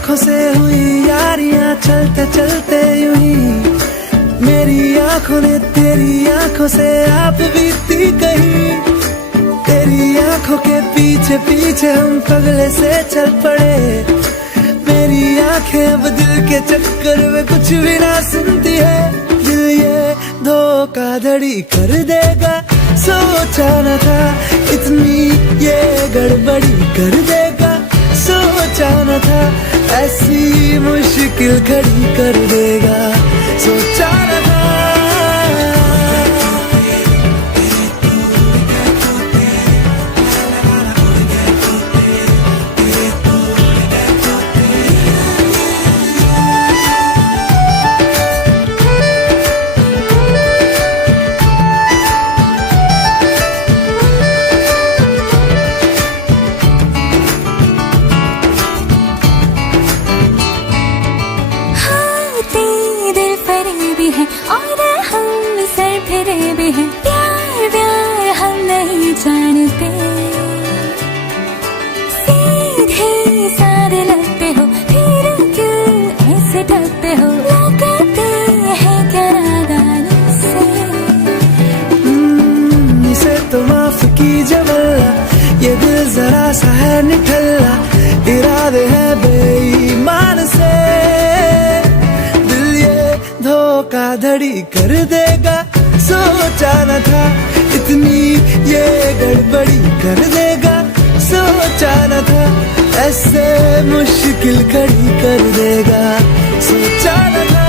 आंखों से हुई यारियां चलते चलते यूं ही मेरी आंखों ने तेरी आंखों से आप बीती कहीं। तेरी आंखों के पीछे पीछे हम पगले से चल पड़े। मेरी आंखें अब दिल के चक्कर में कुछ भी ना सुनती है। दिल ये धोखाधड़ी कर देगा सोचा न था, इतनी ये गड़बड़ी कर देगा सोचा न था, ऐसी मुश्किल खड़ी कर देगा सोचा न था। और हम सर फिरे भी हैं, प्यार व्यार हम नहीं जानते। सीधे साधे लगते हो फिर क्यों ऐसे डरते हो, लगाते हैं क्या नादानी से। इसे तो माफ कीजिए वल्ला, ये दिल जरा सा है निठल्ला, इरादे हैं बेईमान से। धोखाधड़ी कर देगा सोचा न था, इतनी ये गड़बड़ी कर देगा सोचा न था, ऐसे मुश्किल खड़ी कर देगा सोचा न था।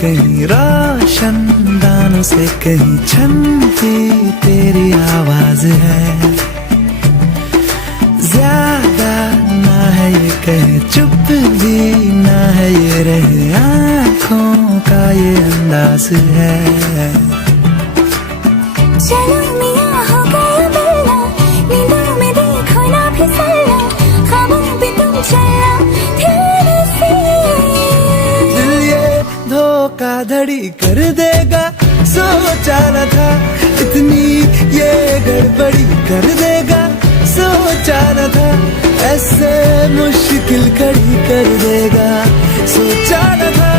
कहीं रोशनदानों से कहीं छनती तेरी आवाज है। ज्यादा ना है ये कहे चुप भी ना है ये रहे, आँखों का ये अंदाज है। चलो मियां हो गया बिल्ला, नींदों में देखो ना फिसलना, ख्वाबों पे तुम चलना धीरे से। धोखाधड़ी कर देगा सोचा न था, इतनी ये गड़बड़ी कर देगा सोचा न था, ऐसे मुश्किल खड़ी कर देगा सोचा न था।